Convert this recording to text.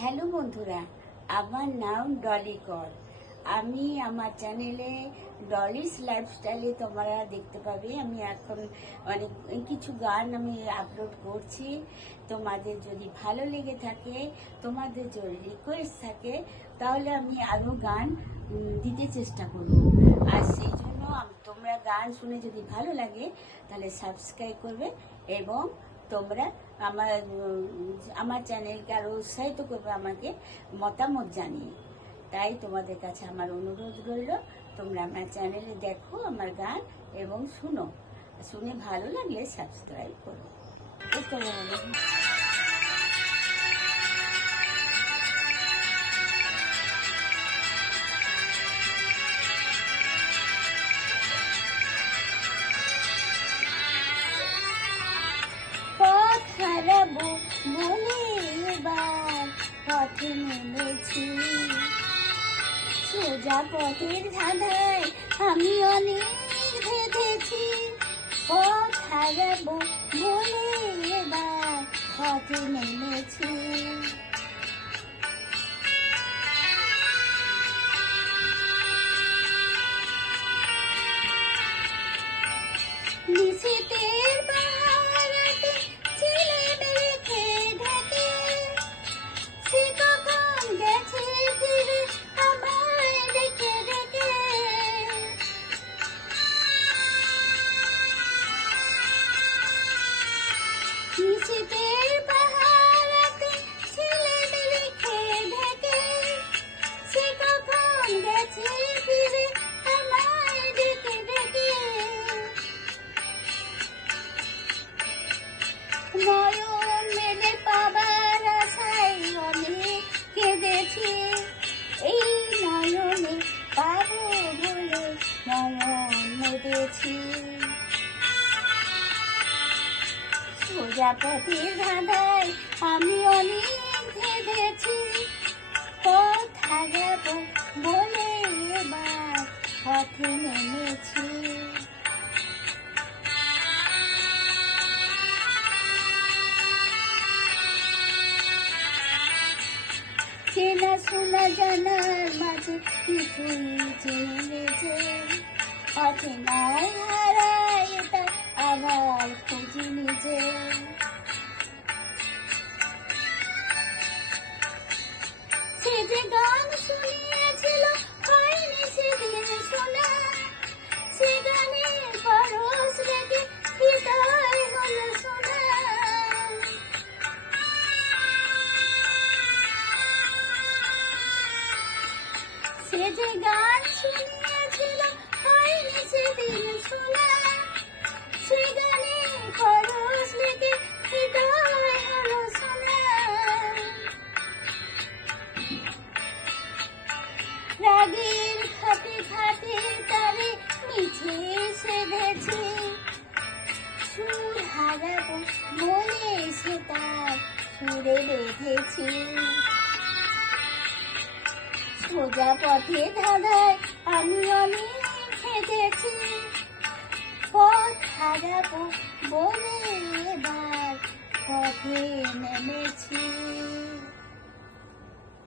Hello বন্ধুরা, আমার নাম ডলি কর। আমি আমার চ্যানেলে ডলিস লাইফস্টাইলে তোমরা দেখতে পাবে। আমি এখন অনেক কিছু গান আমি আপলোড করছি। তোমাদের যদি ভালো লেগে থাকে, তোমাদের যদি রিকোয়েস্ট থাকে, তাহলে আমি আরও গান দিতে চেষ্টা করব। আর সেই জন্য তোমরা গান শুনে যদি ভালো লাগে তাহলে সাবস্ক্রাইব করবে এবং তোমরা আমার চ্যানেলকে আরও উৎসাহিত করবে আমাকে মতামত জানিয়ে। তাই তোমাদের কাছে আমার অনুরোধ রইল, তোমরা আমার চ্যানেলে দেখো আমার গান এবং শুনে ভালো লাগলে সাবস্ক্রাইব করো। হারাবো বলে এবার পথে নেমেছি, সোজা পথের ধাঁধায় আমি অনেক ভেবেছি। পথ হারাবো বলে এবার পথে নেমেছি। নিশীথের বাহারাতে ছিলে মেঘে ঢাকে, সে কখন গেছে ফিরে আমায় ডেকে ডেকে। নিশীথের বাহারাতে ছিলে মেঘে ঢাকে, সে কখন গেছে ফিরে আমায় ডেকে ডেকে। নয়ন মেলে পাবার আশায় অনেক কেঁদেছি, এই নয়নে পাবো বলে নয়ন মেলেছি। সোজা পথের ধাঁধায় আমি অনেক ভেবেছি, পথ হারাবো বলে এবার পথে নেমেছি। চেনা শোনা জানার মাঝে কিছুই চিনেছে, অচেনায় হারায় তা আবার খুঁজি নিজে। সে যে গান শুনিয়েছিল হয়নি সেদিন শোনা, সে গানের পরশ রেখে হৃদয় হলো শোনা। সে যে গান শুনিয়েছিল হয়নি সেদিন শোনা, সে গানের পরশ লেগে হৃদয় হলো শোনা। রাগের খাতে খাতে তারে মিছে সেধেছি, সুর হারাবো বলে সে তার সুরে বেঁধেছি। সোজা পথে ধাঁধায় আমি অনেক হেঁটেছি, পথ হারাবো বলে এবার পথে নেমেছি।